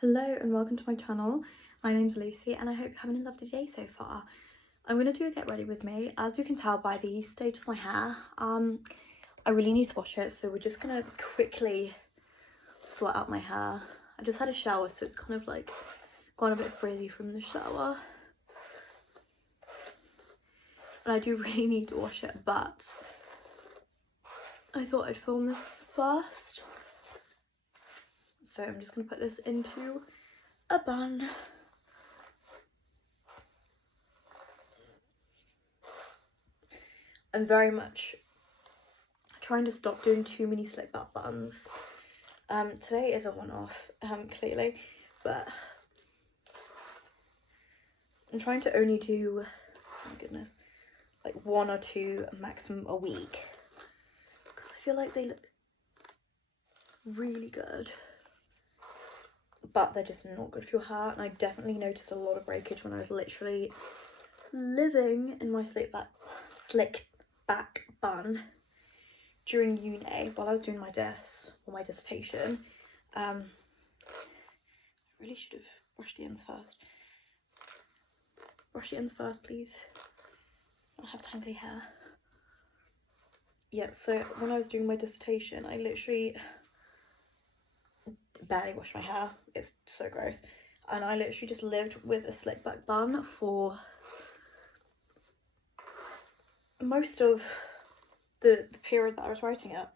Hello and welcome to my channel. My name's Lucy and I hope you're having a lovely day so far. I'm going to do a get ready with me. As you can tell by the state of my hair, I really need to wash it, so we're just going to quickly sweat out my hair. I just had a shower, so it's kind of like gone a bit frizzy from the shower. And I do really need to wash it, but I thought I'd film this first. So I'm just going to put this into a bun. I'm very much trying to stop doing too many slick back buns. Today is a one-off, clearly, but I'm trying to only do, oh my goodness, like 1 or 2 maximum a week, because I feel like they look really good, but they're just not good for your hair. And I definitely noticed a lot of breakage when I was literally living in my slick back bun during uni while I was doing my dissertation. I really should have brushed the ends first. Brush the ends first, please. I have tangly hair. Yeah, so when I was doing my dissertation, I literally barely washed my hair. It's so gross. And I literally just lived with a slick back bun for most of the period that I was writing it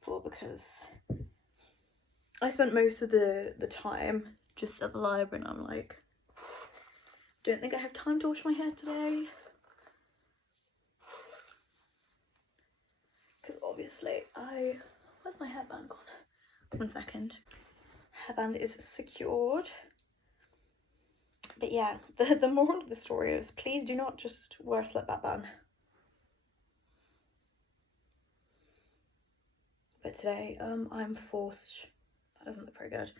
for, because I spent most of the time just at the library, and I'm like, don't think I have time to wash my hair today. Because obviously where's my hairband gone? 1 second. Hairband is secured. But yeah, the moral of the story is, please do not just wear a slip back bun. But today, I'm forced. That doesn't look very good.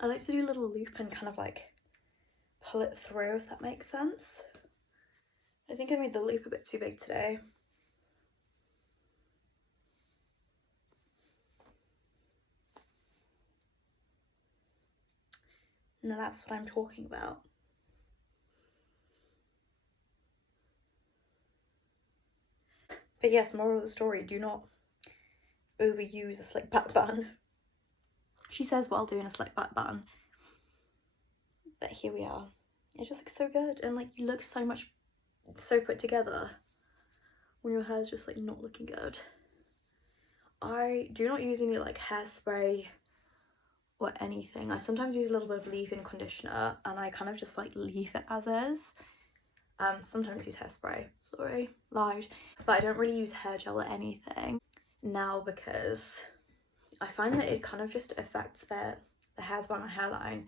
I like to do a little loop and kind of like pull it through, if that makes sense. I think I made the loop a bit too big today. Now that's what I'm talking about. But yes, moral of the story, do not overuse a slick back bun. She says while doing a slick back bun. But here we are. It just looks so good, and like you look so put together when your hair's just like not looking good. I do not use any like hairspray or anything. I sometimes use a little bit of leave-in conditioner and I kind of just like leave it as is. Sometimes use hairspray, sorry, lied. But I don't really use hair gel or anything now, because I find that it kind of just affects the hairs by my hairline,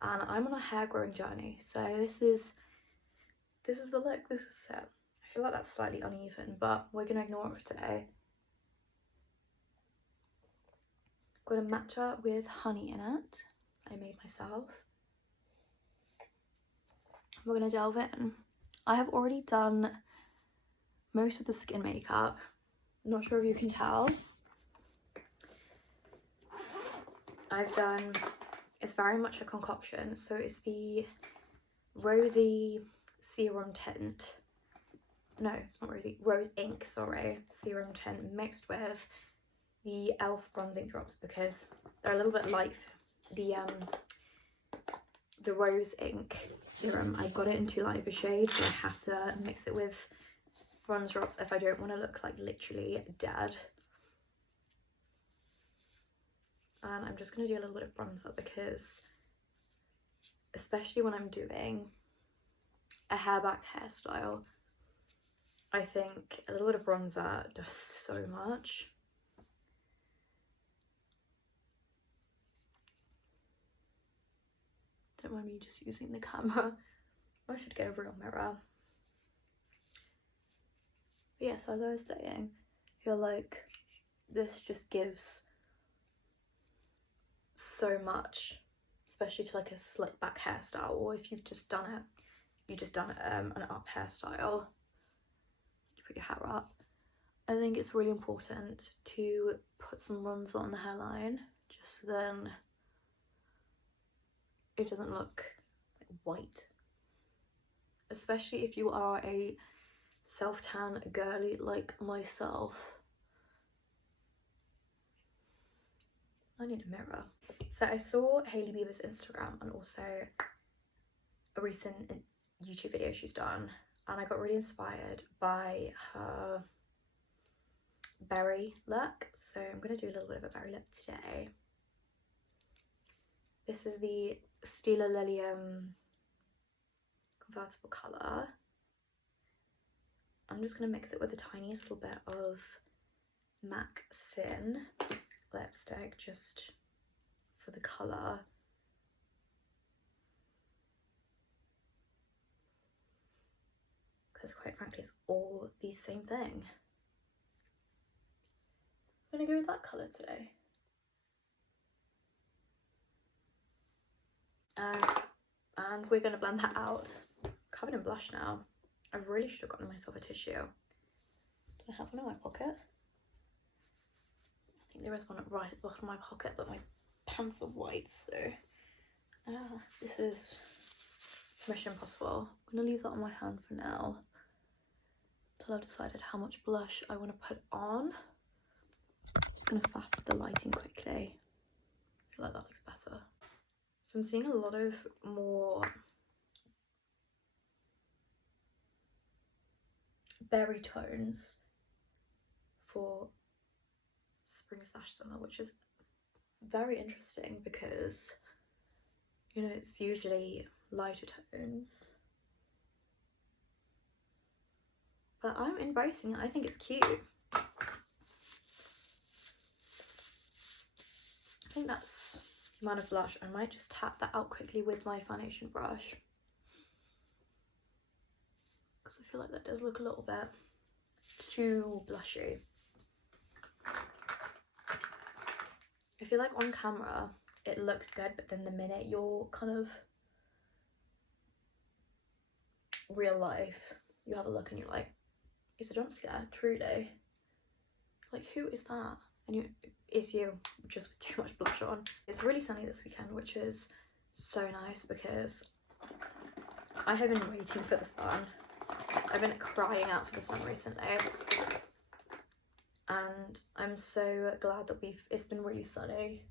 and I'm on a hair growing journey, so this is the look, this is it. I feel like that's slightly uneven, but we're gonna ignore it for today. Got a matcha with honey in it, I made myself. We're gonna delve in. I have already done most of the skin makeup. I'm not sure if you can tell. It's very much a concoction, so it's the rosy serum tint. No, it's not rosy, rose ink, sorry, serum tint mixed with the e.l.f. bronzing drops, because they're a little bit light. The rose ink serum, I got it in too light of a shade, so I have to mix it with bronze drops if I don't want to look like literally dead. And I'm just going to do a little bit of bronzer, because especially when I'm doing a hairback hairstyle, I think a little bit of bronzer does so much. Don't mind me just using the camera. I should get a real mirror. But yes, as I was saying, I feel like this just gives so much, especially to like a slick back hairstyle, or if you've just done an up hairstyle, you put your hair up. I think it's really important to put some bronzer on the hairline, just so then it doesn't look like white. Especially if you are a self-tan girly like myself. I need a mirror. So I saw Hailey Bieber's Instagram and also a recent YouTube video she's done, and I got really inspired by her berry look. So I'm going to do a little bit of a berry look today. This is the Stila Lilium convertible colour. I'm just going to mix it with the tiniest little bit of MAC Sin lipstick just for the colour. Because quite frankly it's all the same thing. I'm going to go with that colour today. And we're going to blend that out. Covered in blush now. I really should have gotten myself a tissue. Do I have one in my pocket? I think there is one right at the bottom of my pocket, but my pants are white, so this is Mission Impossible. I'm going to leave that on my hand for now until I've decided how much blush I want to put on. I'm just going to faff the lighting quickly. I feel like that looks better. So I'm seeing a lot of more berry tones for spring/summer, which is very interesting because, you know, it's usually lighter tones. But I'm embracing it. I think it's cute. I think that's the amount of blush. I might just tap that out quickly with my foundation brush, because I feel like that does look a little bit too blushy. I feel like on camera it looks good, but then the minute you're kind of real life, you have a look and you're like, it's a jump scare, truly. Like, who is that? And it's you, just with too much blush on. It's really sunny this weekend, which is so nice because I have been waiting for the sun. I've been crying out for the sun recently, and I'm so glad that it's been really sunny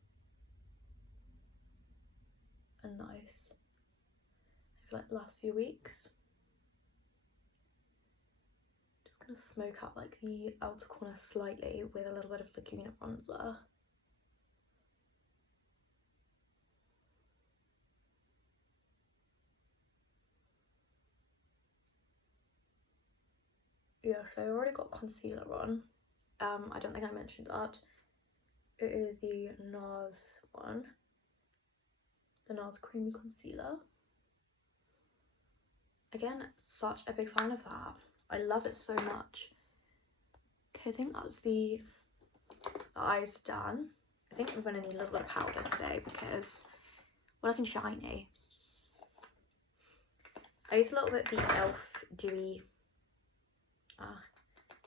and nice. I feel like the last few weeks. Just gonna smoke out like the outer corner slightly with a little bit of Laguna bronzer. Yeah, so I already got concealer on. I don't think I mentioned that. It is the Nars one. The Nars Creamy Concealer. Again, such a big fan of that. I love it so much. Okay, I think that's the eyes done. I think I'm going to need a little bit of powder today because we're looking shiny. I used a little bit of the e.l.f. Dewy.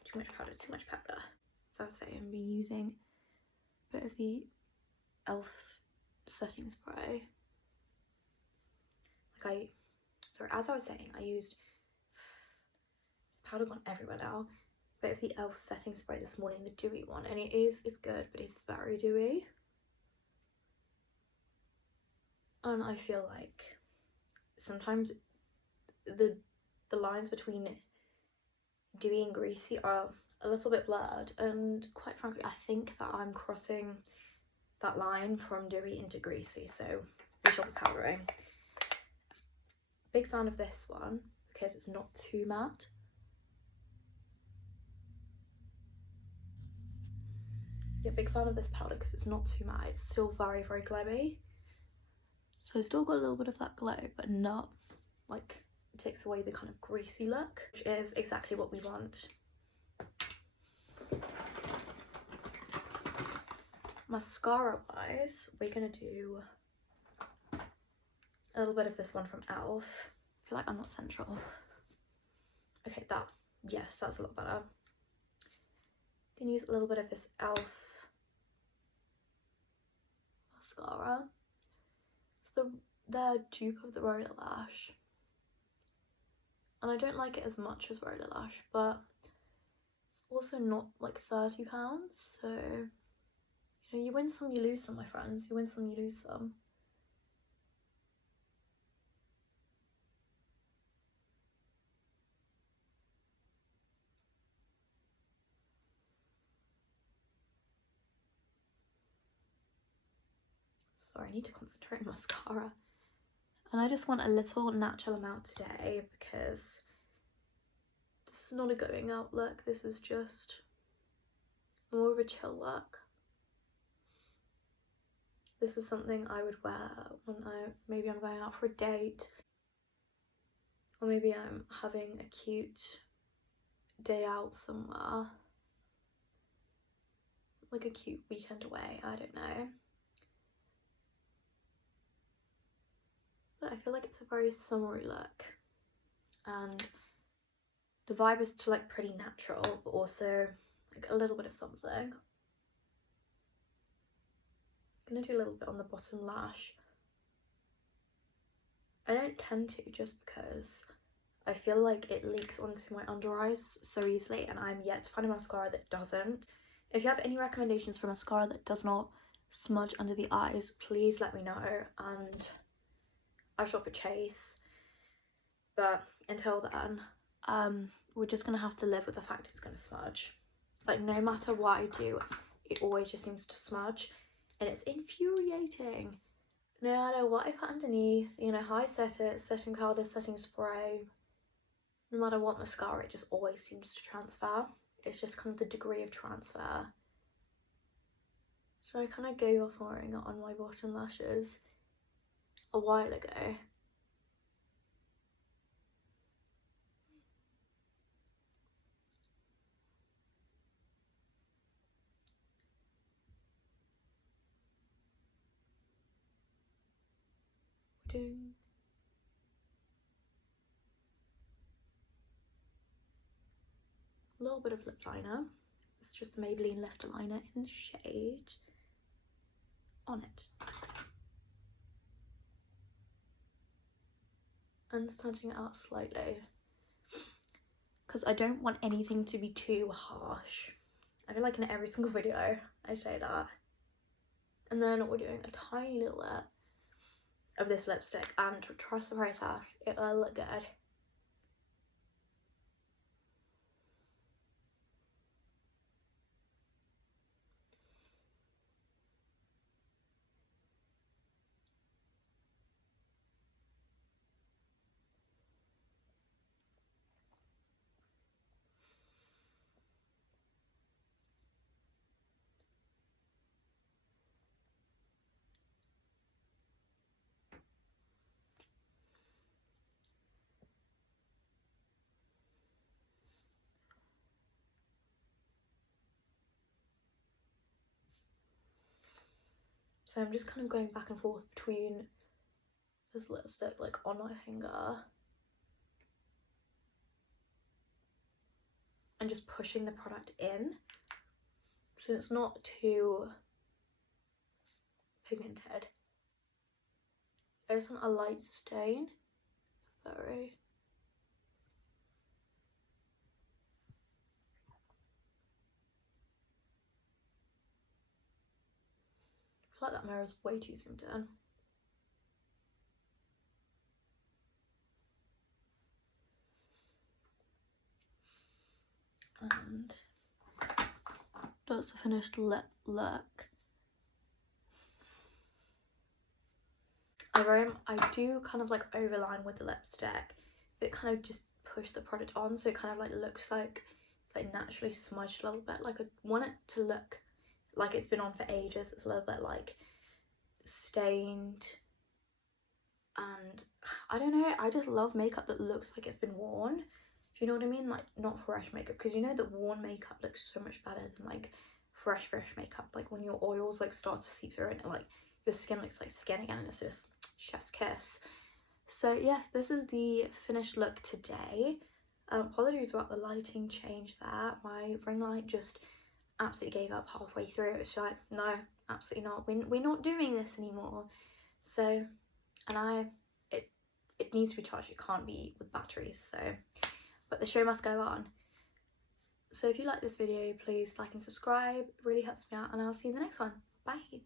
Too much powder, too much powder. So I was saying, I've been using a bit of the e.l.f. setting spray. As I was saying, I used, this powder gone everywhere now, a bit of the e.l.f. setting spray this morning, the dewy one, and it's good, but it's very dewy. And I feel like sometimes the lines between dewy and greasy are a little bit blurred, and quite frankly I think that I'm crossing that line from dewy into greasy, so we shall be powdering. Big fan of this one because it's not too matte. Yeah, big fan of this powder because it's not too matte. It's still very, very glowy. So it's still got a little bit of that glow, but not like, it takes away the kind of greasy look, which is exactly what we want. Mascara wise, we're gonna do a little bit of this one from e.l.f. I feel like I'm not central. Okay, yes, that's a lot better. can use a little bit of this e.l.f. mascara. It's their dupe of the roller lash. And I don't like it as much as roller lash, but it's also not like £30, so you know, you win some, you lose some, my friends. You win some, you lose some. Sorry, I need to concentrate on mascara. And I just want a little natural amount today because this is not a going out look. This is just more of a chill look. This is something I would wear when maybe I'm going out for a date, or maybe I'm having a cute day out somewhere, like a cute weekend away, I don't know. But I feel like it's a very summery look, and the vibe is to like pretty natural, but also like a little bit of something. I'm gonna do a little bit on the bottom lash. I don't tend to, just because I feel like it leaks onto my under eyes so easily, and I'm yet to find a mascara that doesn't. If you have any recommendations for mascara that does not smudge under the eyes, please let me know and I shall purchase. But until then, we're just gonna have to live with the fact it's gonna smudge. Like, no matter what I do, it always just seems to smudge, and it's infuriating. No matter what I put underneath, you know, how I set it, setting powder, setting spray, no matter what mascara, it just always seems to transfer. It's just kind of the degree of transfer. So I kind of gave off wearing it on my bottom lashes a while ago. We're doing a little bit of lip liner. It's just a Maybelline lip liner in the shade On It. And smudging it out slightly, because I don't want anything to be too harsh. I feel like in every single video I say that. And then we're doing a tiny little bit of this lipstick, and trust the process, it will look good. So I'm just kind of going back and forth between this lipstick like on my finger and just pushing the product in, so it's not too pigmented. I just want a light stain. Very. I feel like that mirror is way too zoomed in. And that's the finished lip look. I do kind of like overline with the lipstick, but kind of just push the product on, so it kind of like looks like it's like naturally smudged a little bit. Like I want it to look like it's been on for ages. It's a little bit like stained, and I don't know, I just love makeup that looks like it's been worn. Do you know what I mean? Like, not fresh makeup, because you know that worn makeup looks so much better than like fresh makeup. Like when your oils like start to seep through it, and like your skin looks like skin again, and it's just chef's kiss. So yes, this is the finished look today. Apologies about the lighting change there. My ring light just absolutely gave up halfway through. It's like, no, absolutely not. We're not doing this anymore. So, and it needs to be charged. It can't be with batteries. So, but the show must go on. So if you like this video, please like and subscribe. It really helps me out, and I'll see you in the next one. Bye.